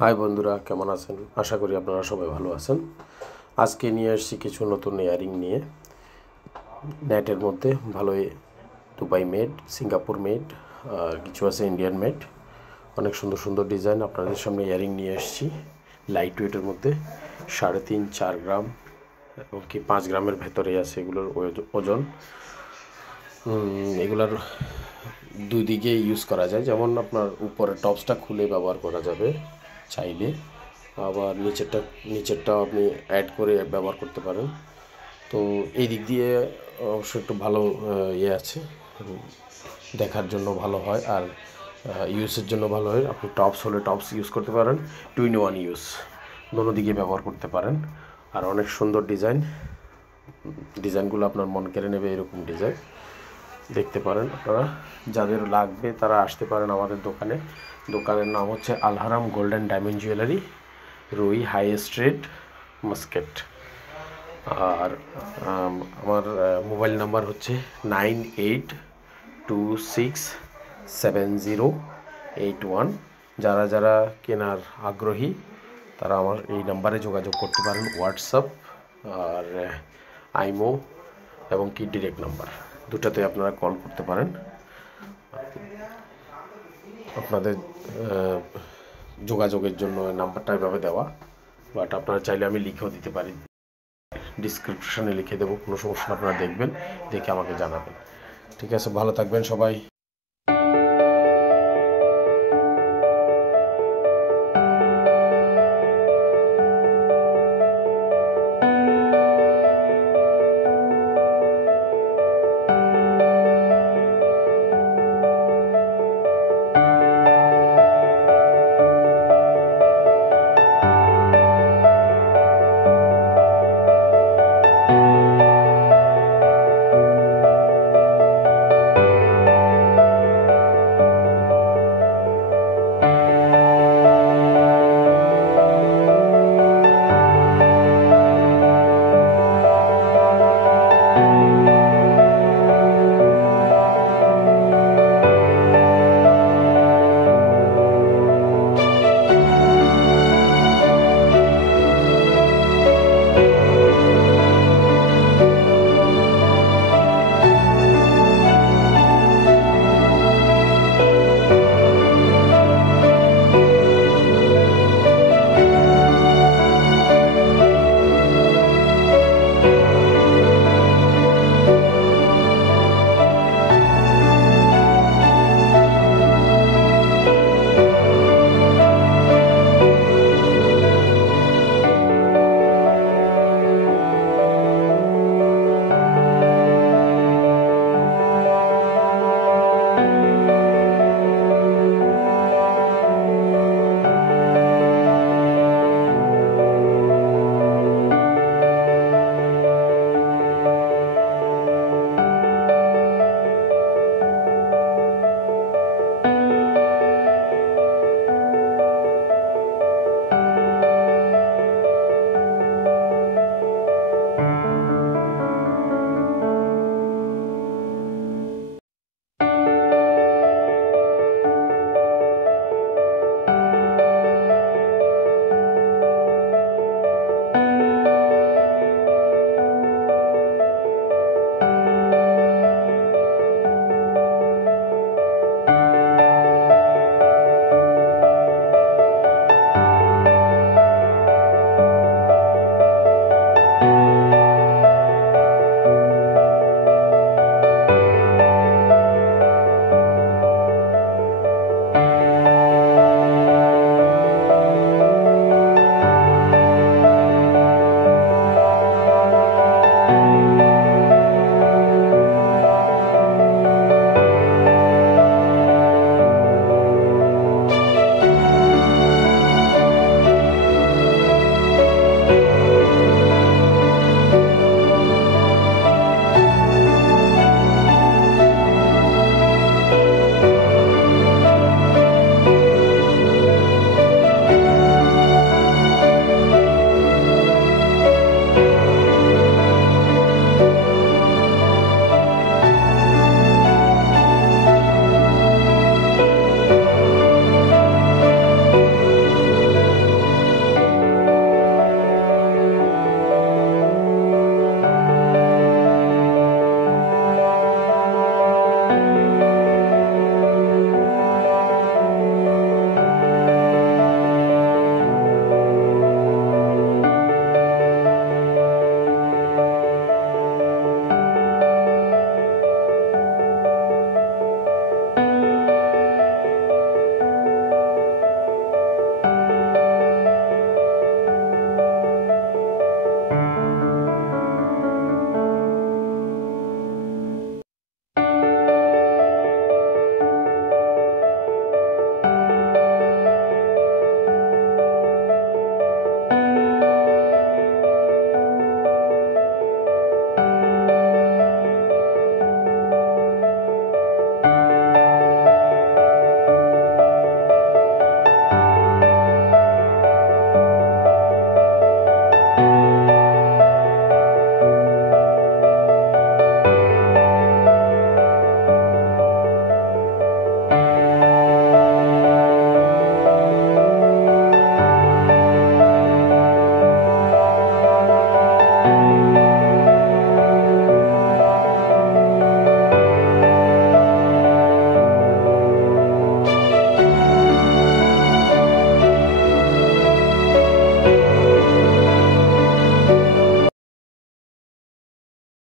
High বন্ধুরা, কেমন আছেন? আশা করি আপনারা সবাই ভালো আছেন। আজকে নিয়ে আসছি কিছু নতুন ইয়ারিং নিয়ে। নেটের মধ্যে ভালোই দুবাই মেড, সিঙ্গাপুর মেড, আর কিছু আছে ইন্ডিয়ান মেড। অনেক সুন্দর সুন্দর ডিজাইন আপনাদের সামনে ইয়ারিং নিয়ে আসছি। লাইট ওয়েটের মধ্যে 3.5-4 গ্রাম এবং কি 5 গ্রামের ভেতরে আছে এগুলোর ওজন। এগুলার দুই দিকে ইউজ করা যায়, যেমন আপনার উপরে টপসটা খুলে ব্যবহার করা যাবে চাইলে, আবার নিচেরটাও আপনি অ্যাড করে ব্যবহার করতে পারেন। তো এই দিক দিয়ে অবশ্য একটু ভালো আছে, দেখার জন্য ভালো হয়, আর ইউজের জন্য ভালো হয়। আপনি টপস হলে টপস ইউজ করতে পারেন, 2-in-1 ইউজ, দোনো দিকে ব্যবহার করতে পারেন। আর অনেক সুন্দর ডিজাইনগুলো আপনার মন কেড়ে নেবে, এরকম ডিজাইন দেখতে পারেন। আপনারা যাদের লাগবে তারা আসতে পারেন আমাদের দোকানে। দোকানের নাম হচ্ছে আলহারাম গোল্ডেন ডায়মন্ড জুয়েলারি, রুই হাই স্ট্রিট, মাস্কেট। আর আমার মোবাইল নাম্বার হচ্ছে 98267081। যারা যারা কেনার আগ্রহী তারা আমার এই নাম্বারে যোগাযোগ করতে পারেন। হোয়াটসঅ্যাপ আর আইমো এবং কি ডিরেক্ট নাম্বার দুটাতে আপনারা কল করতে পারেন। আপনাদের যোগাযোগের জন্য নাম্বারটা এভাবে দেওয়া, বাট আপনারা চাইলে আমি লিখেও দিতে পারি, ডিসক্রিপশনে লিখে দেবো, কোনো সমস্যা। আপনারা দেখবেন, দেখে আমাকে জানাবেন। ঠিক আছে, ভালো থাকবেন সবাই।